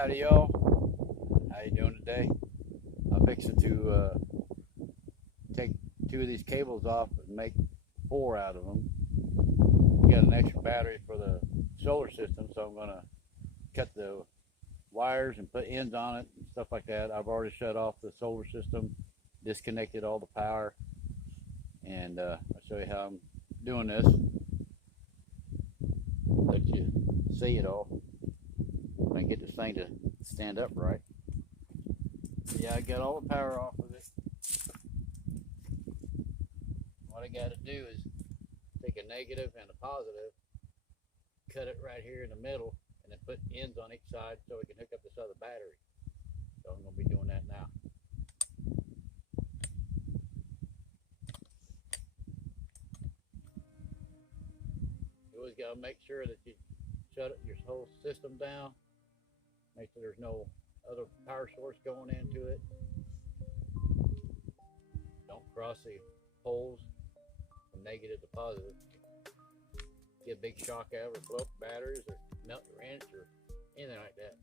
Howdy y'all, how you doing today? I'm fixing to take two of these cables off and make four out of them. We got an extra battery for the solar system, so I'm going to cut the wires and put ends on it and stuff like that. I've already shut off the solar system, disconnected all the power, and I'll show you how I'm doing this. Let you see it all. If I can get this thing to stand up right. Yeah, I got all the power off of it. What I got to do is take a negative and a positive, cut it right here in the middle, and then put ends on each side so we can hook up this other battery. So I'm going to be doing that now. You always got to make sure that you shut your whole system down. Make sure there's no other power source going into it. Don't cross the poles from negative to positive. Get a big shock out or blow up batteries or melt your wrench or anything like that.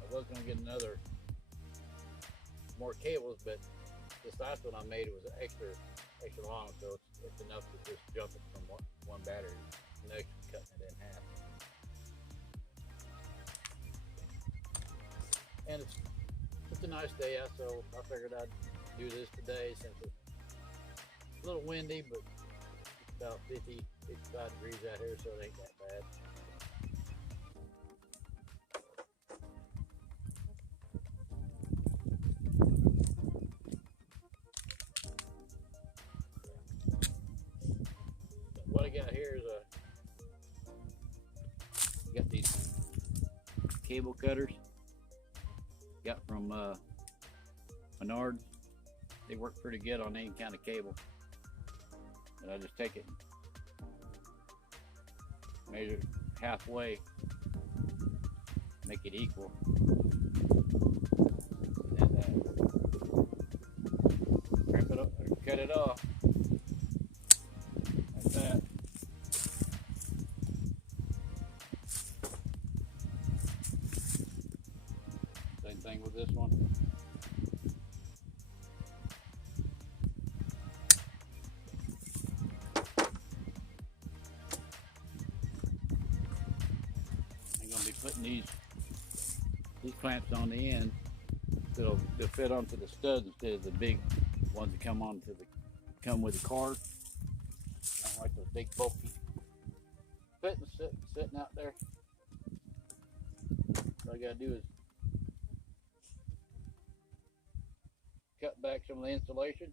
I was going to get more cables, but this last one I made, it was extra long, so it's enough to just jump it from one battery, no extra cutting it in half. And it's a nice day out, so I figured I'd do this today since it's a little windy, but it's about 50, 55 degrees out here, so it ain't that bad. What I got here is got these cable cutters. Got from Menards. They work pretty good on any kind of cable. But I just take it, measure it halfway, make it equal, and then crimp it up or cut it off. Like that. Same thing with this one. I'm going to be putting these clamps on the end so they'll fit onto the studs instead of the big ones that come with the car. I don't like those big bulky fittings sitting out there. All I gotta do is cut back some of the insulation.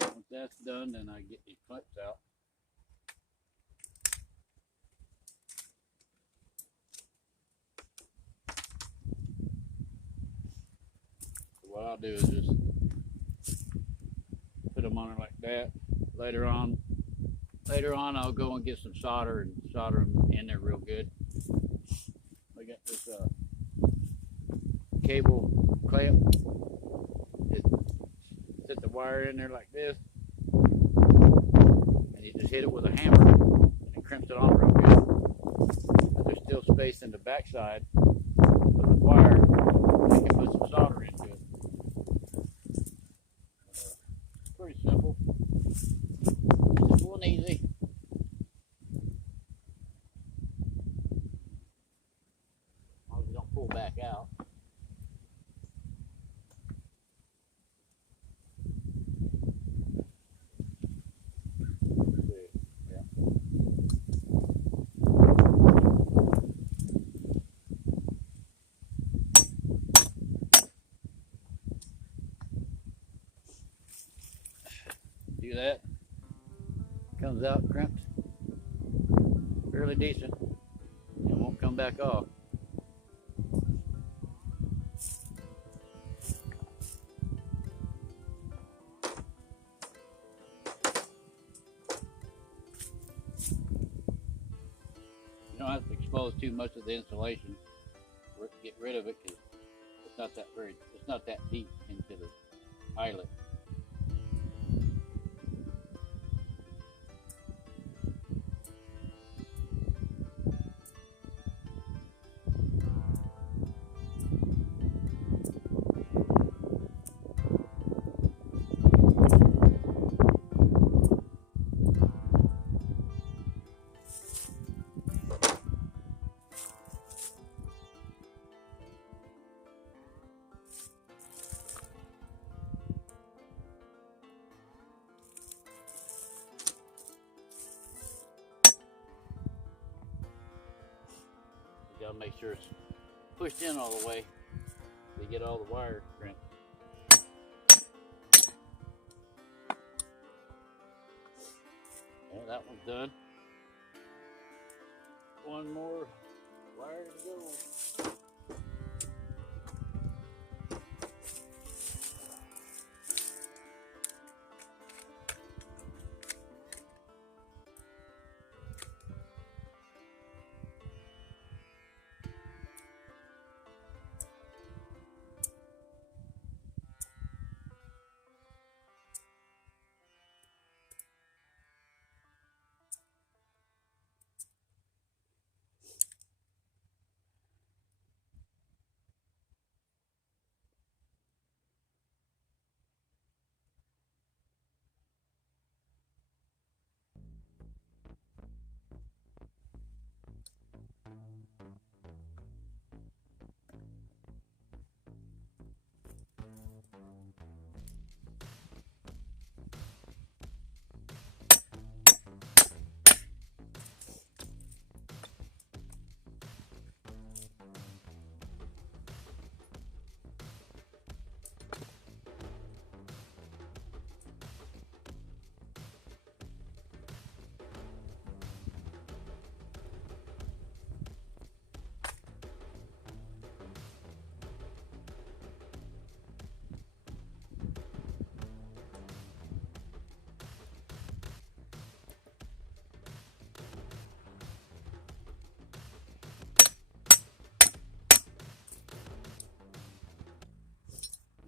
Once that's done, then I get these clips out. So what I'll do is just put them on it like that. Later on I'll go and get some solder and solder them in there real good. I got this cable clamp. Set the wire in there like this, and you just hit it with a hammer and it crimps it on real good. But there's still space in the backside of the wire. You can put some solder into it. Pretty simple. Simple and easy. As long as you don't pull back out. Do that. comes out crimped fairly decent and won't come back off. You don't have to expose too much of the insulation. Get rid of it because it's not that deep into the eyelet. You gotta make sure it's pushed in all the way to get all the wire crimped. Yeah, that one's done. One more wire to go.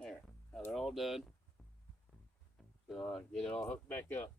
There, now they're all done. So get it all hooked back up.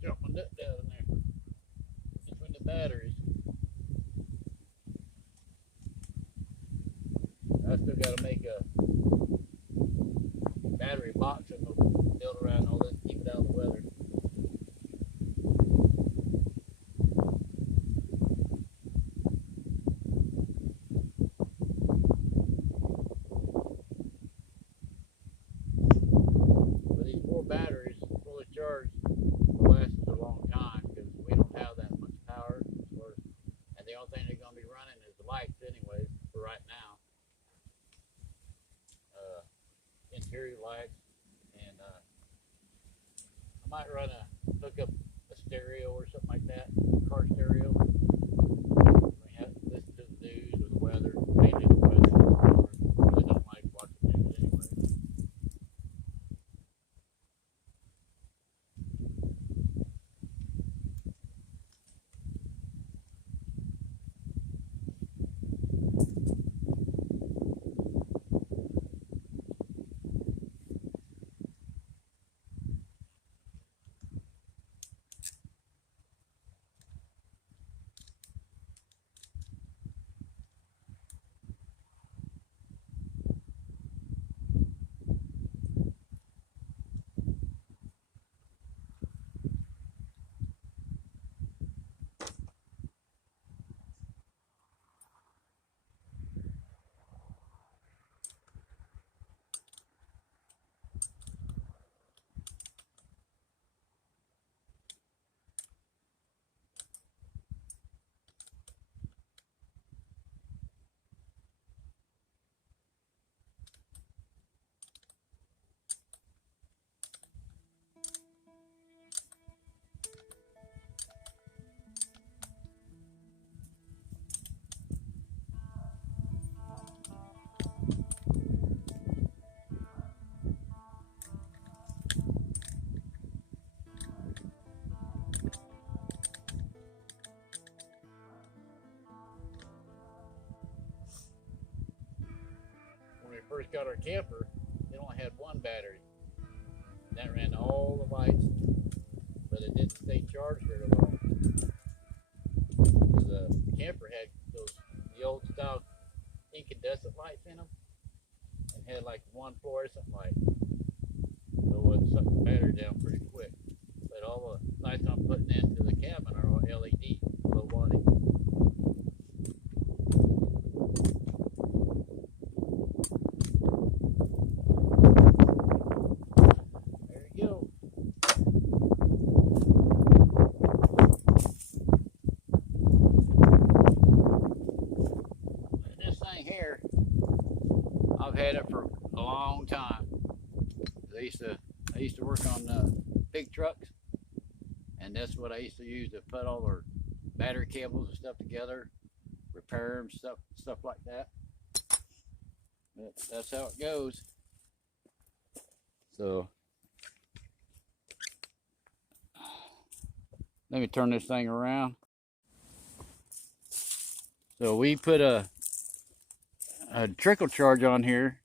Drop my nut down in there between the batteries. I still got to make a battery box and build around all this, keep it out of the weather. But these 4 batteries fully charged will last us a long time because we don't have that much power. And the only thing they're going to be running is the lights anyway for right now. Interior lights, and I might hook up a stereo or something like that, car stereo. Listen to the news or the weather, mainly the weather. I really don't like watching news anyway. first got our camper, it only had one battery. That ran all the lights, but it didn't stay charged very long. The camper had the old style incandescent lights in them, and had like one fluorescent light, so it sucked the battery down pretty quick. But all the lights I'm putting into the cabin are all LED, low wattage. There you go. This thing here, I've had it for a long time. I used to work on big trucks, and that's what I used to use to put all our battery cables and stuff together, repair them, stuff like that. But that's how it goes. So let me turn this thing around. So we put a trickle charge on here,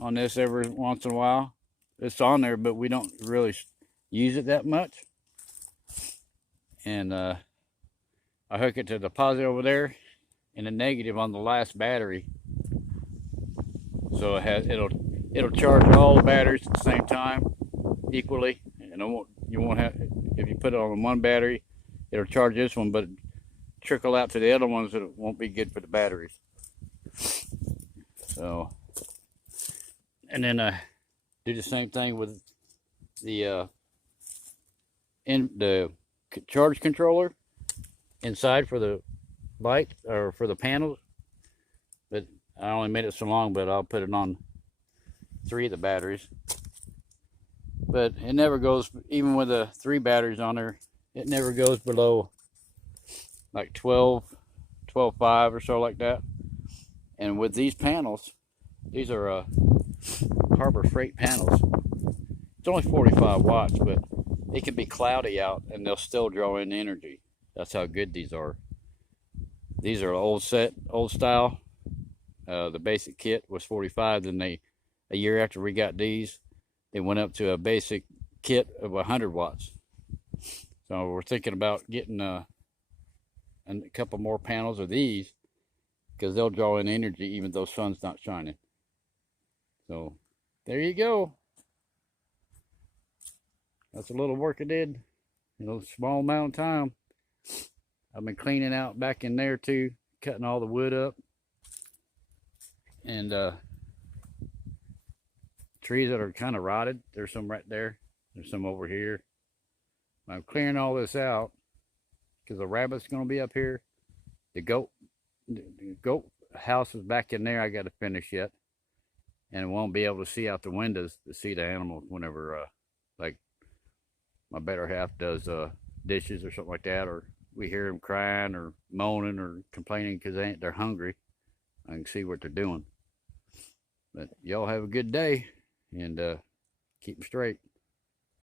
on this every once in a while. It's on there, but we don't really use it that much. And I hook it to the positive over there and the negative on the last battery. So it'll charge all the batteries at the same time equally, and you won't have, if you put it on one battery, it'll charge this one, but trickle out to the other ones that it won't be good for the batteries. So, and then do the same thing with the charge controller inside for the light, or for the panels. But I only made it so long, but I'll put it on 3 of the batteries. But it never goes, even with the 3 batteries on there, it never goes below like 12.5 or so, like that. And with these panels, these are Harbor Freight panels. It's only 45 watts, but it can be cloudy out and they'll still draw in energy. That's how good these are. These are old style. The basic kit was 45. Then a year after we got these, they went up to a basic kit of 100 watts. So we're thinking about getting a couple more panels of these, because they'll draw in energy even though sun's not shining. So there you go. That's a little work I did in a small amount of time. I've been cleaning out back in there too, cutting all the wood up, and trees that are kind of rotted. There's some right there. There's some over here. I'm clearing all this out because the rabbit's going to be up here. The goat house is back in there. I got to finish yet, and won't be able to see out the windows to see the animals whenever like my better half does dishes or something like that, or we hear them crying or moaning or complaining because they're hungry. I can see what they're doing. But y'all have a good day, and keep them straight.